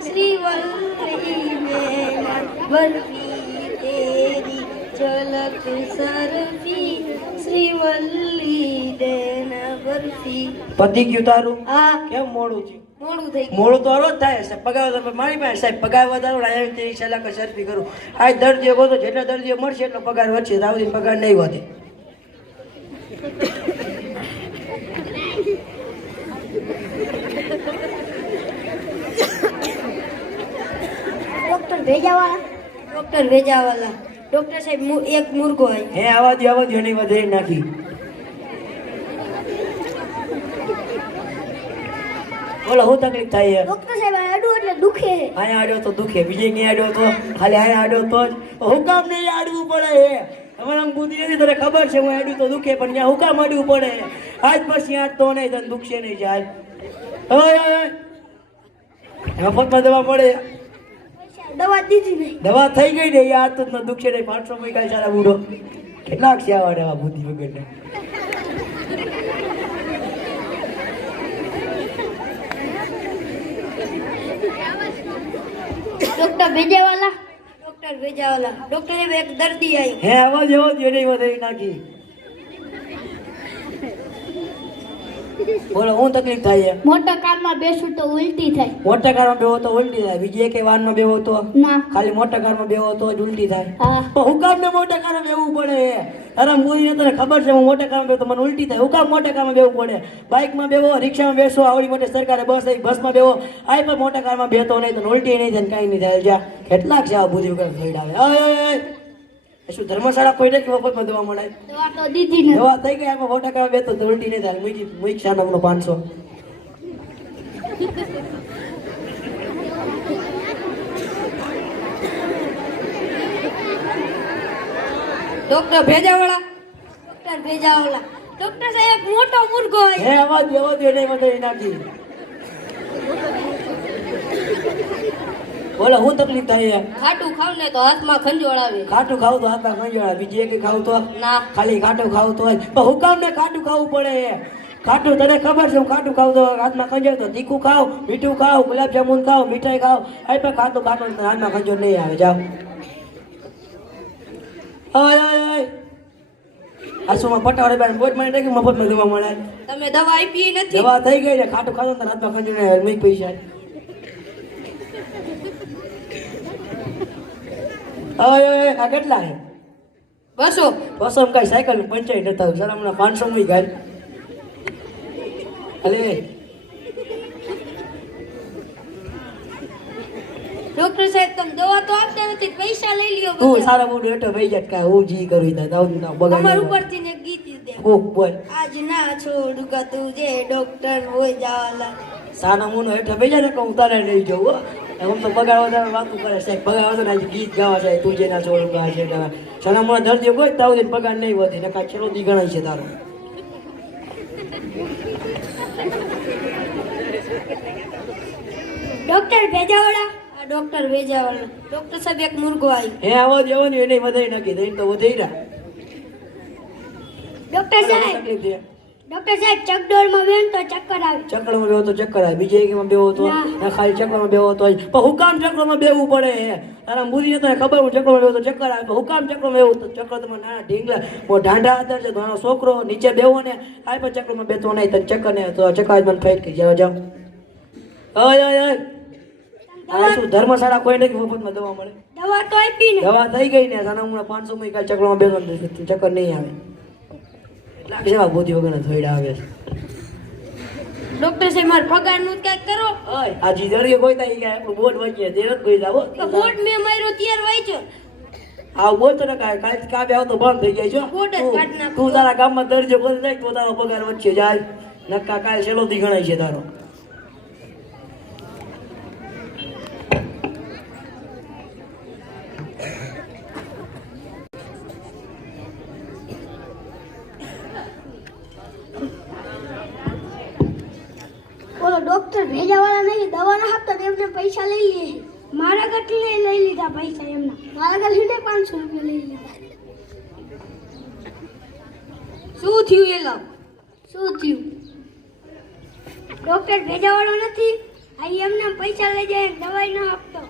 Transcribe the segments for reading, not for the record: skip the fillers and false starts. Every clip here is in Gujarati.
श्रीवल्ली नैना बर्फी तेरी झलक सरफी श्रीवल्ली नैना बर्फी પતિ ગયું તારું હા કેમ મોડું થયું મોડું થઈ ગયું મોડું તો રોજ થાય છે પગાર તો મારી પાસે સાહેબ પગાર વધારો આયા તેરી સલાહ કે સરફી કરું આ દર્દીઓ કહો તો જેટલા દર્દીઓ મળશે એટલો પગાર વધશે તાવથી પગાર નહીં વધે ડોક્ટર ભેજાવાલા ડોક્ટર સાહેબ એક મુર્ગો આવ્યો હે આવા દો નહીં વધે નાખી બોલો હું તકલીફ થાય ડોક્ટર સાહેબ આડું એટલે દુખે અહીંયા આડ્યો તો દુખે બીજે ક્યાં આડ્યો તો ખાલી અહીંયા આડ્યો તો જ હુકામ નહીં આડવું પડે હે અમારે આમ બુદ્ધિ નથી તને ખબર છે હું આડ્યું તો દુખે પણ ત્યાં હુકામ આડવું પડે આજ પછી આજ તો નહીં તને દુખશે નહીં જાય મફતમાં દવા મળે દવા દીધી નહીં દવા થઈ ગઈ ને યાર તો દુખશે નહીં 500 રૂપિયા સારા બુડો કેટલાક છે આવા દવા બુદ્ધિ વગર ડોક્ટર ભેજાવાલા ડોક્ટર સાહેબ એક દર્દી આવ્યો હે આવા જેવો જ નહીં વધે નાખી બોલો હું તકલીફ થાય મોટા કારમાં બેસું તો ઉલટી થાય મોટા કારમાં બેહો તો ઉલટી થાય બીજી એકે વાનમાં બેહો તો ના ખાલી મોટા કારમાં બેહો તો જ ઉલટી થાય હા તો હુકામ ને મોટા કારમાં બેવું પડે અરે મુઈ તને ખબર છે હું મોટા કારમાં બેહું તો મને ઉલટી થાય હુકામ મોટા કારમાં બેવું પડે બાઇકમાં બેહો રિક્ષામાં બેસો આવડી મોટી સરકારે બસ આવી બસમાં બેહો આઈ પણ મોટા કારમાં બેહતો નહીં તો ઉલટી નહીં થાય કાંઈ નહીં થાય જા કેટલાક છે આ બુદ્ધિ વગર ફેડ આવે શું ધર્મશાળા કોઈ ને કે મફતમાં દવા મળે દવા તો દીધી ને દવા થઈ ગઈ આમાં મોટા કારમાં બેતો તો ઉલટી નહીં થાય મુઈ શાનમનો 500 ડોક્ટર ભેજાવાલા ડોક્ટર સાહેબ મોટો મુર્ગો હે આવા જેવો જ નહીં વધે નાખી બોલો હું તકલીફ થાય ખાટું ખાવ ને તો હાથમાં ખંજોળ આવે ખાટું ખાવું તો હાથમાં ખંજોળા બીજી એક ખાવું તો ના ખાલી ખાટું ખાવું તો પણ હુકામ ને ખાટું ખાવું પડે ખાટું તને ખબર છે હું ખાટું ખાવું તો હાથમાં ખંજોળ તો તીખું ખાવ મીઠું ખાવ ગુલાબ જામુન ખાવ મીઠાઈ ખાવ આ પણ ખાતું હાથમાં ખંજોળ નહીં આવે જાઓ આસુમાં પટાવાળે બેન બોટ મને કે મફતમાં દવા મળે તમે દવા આપી નથી દવા થઈ ગઈ ને ખાટું ખાધું તો હાથમાં ખંજોળ નહીં આવે મેં પૈસા આ કેટલા હે 200 કઈ સાયકલ નું 50 નતા સર હમણાં 500 માં ગાડી અલે ડોક્ટર સાહેબ તમે દવા તો આપતા નથી પૈસા લઈ લ્યો તું સારા બુડ હેઠો ભાઈ જટ કા હું જી કરું તા દાઉદ ના બગાડ અમાર ઉપરથી ને ગીત દે ઓ બોલ આજ ના છોડુકા તુજે ડોક્ટર હોય જાલા સાના મુનો હેઠો ભાઈ જાય ને કહું તારે લઈ જાઉં હું તો બગાડ વધારે વાતો કરે સાહેબ બગાડ વધારે આજે ગીત ગાવા જાય તું જેના છોડ ગા છે સાના મુનો દર્દી કોઈ તાવ પગાર નહીં વધે ને કા છેલ્લો દી ગણાય છે તારો ડોક્ટર ભેજાવાળા ડોક્ટર સાહેબ એક મુર્ગો આવી હે આવો દેવાની એને વધારી નાખી દઈ તો વધી રહ્યા ડોક્ટર સાહેબ ચકડોળમાં બેન તો ચક્કર આવે ચક્કરમાં બેહો તો ચક્કર આવે બીજે એકમાં બેહો તો ના ખાલી ચક્કરમાં બેહો તો પણ હુકામ ચક્કરમાં બેહવું પડે તારા મુરી તને ખબર હું ચક્કરમાં બેહો તો ચક્કર આવે હુકામ ચક્કરમાં બેહવું તો ચક્કર તમારે નાના ઢીંગલા ઢાંઢા અંદર છે નાનો છોકરો નીચે બેહો ને આ પણ ચક્કરમાં બેતો નહીં તને ચક્કર ને તો ચક્કર મને ફેટ કરી જાઓ ઓય આ શું ધર્મશાળા કોઈ નહીં મફતમાં દવા મળે દવા તો આપી ને દવા થઈ ગઈ ને સાના હું 500 માં કાલ ચક્કરમાં બેસો ચક્કર નહીં આવે એટલા જેવા બુદ્ધિ વગર થોડા આવે છે ડોક્ટર સાહેબ માર પગાર નું કઈક કરો ઓય આ જીદરીએ કોઈ તાઈ ગયા આપણું બોર્ડ વાંચીએ દેરત કોઈ જાવો બોર્ડ મે માર્યો ત્યાર વાંચ્યો આ બોલ તો કાલ કાબે આવ તો બંધ થઈ જાય છો બોર્ડ જ કાઢ નાખ તું તારા ગામમાં દરજો કરી જાય તો તારો પગાર વધશે જાય નક્કા કાલ છેલ્લો દી ગણાય છે તારો બોલો ડોક્ટર ભેજાવાળા નહીં દવાના હપ્તા એમને પૈસા લઈ લે મારા ગટલે લઈ લીધા પૈસા એમના મારા ગટલે 500 રૂપિયા લઈ લીધા શું થયું એલા શું થયું ડોક્ટર ભેજાવાળો નથી આ એમના પૈસા લઈ જાય દવાઈ ન આપતો.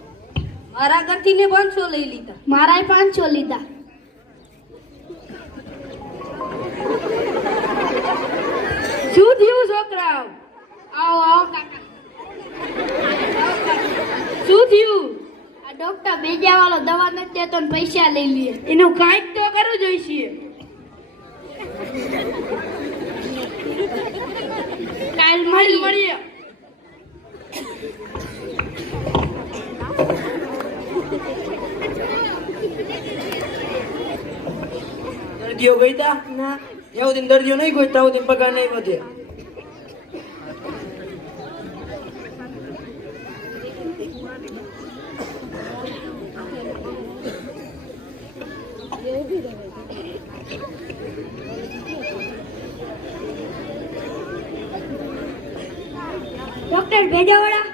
મારા ઘરથી ને 500 લઈ લીધા. મારાય 500 લીધા. શું થયું છોકરાઓ? આવો આવો કાકા. શું થયું? આ ડોક્ટર બેજાવાળો દવા નથી દેતો ને પૈસા લઈ લે. એનું કાંઈક તો કરવું જોઈશે. કાલ મળીએ. દર્દીઓ ગઈ તા ના જ્યાં સુધી દર્દીઓ નહીં ગઈ ત્યાં સુધી પગાર નહીં વધે. ડોક્ટર ભેજાવાળા.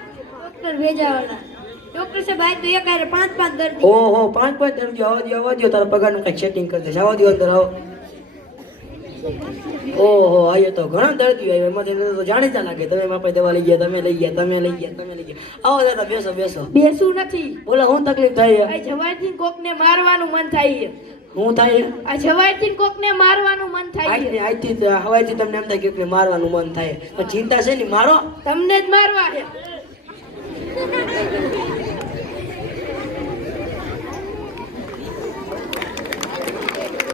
ડોક્ટર સાહેબ આજ તો એક હારે 5 દર્દી. ઓહો 5 દર્દીઓ આવવા દો તારા પગારનું કંઈક સેટિંગ કરી દેશે. આવવા દો અંદર આવો. ઓહો આયો તો ઘણા દર્દીઓ આવ્યા એમાંથી તો જાણીતા લાગે. તમે આપણે દવા લઈ ગયા, તમે લઈ ગયા, તમે લઈ ગયા, તમે લઈ ગયા. આવો દાદા બેસો બેસો. બેસું નથી. બોલો શું તકલીફ થાય આ જવારથી કોકને મારવાનું મન થાય છે. શું થાય આ જવારથી કોકને મારવાનું મન થાય છે. આજથી હવાઈથી તમને એમ થાય કે કોકને મારવાનું મન થાય પણ ચિંતા છે ને મારો તમને જ મારવા છે.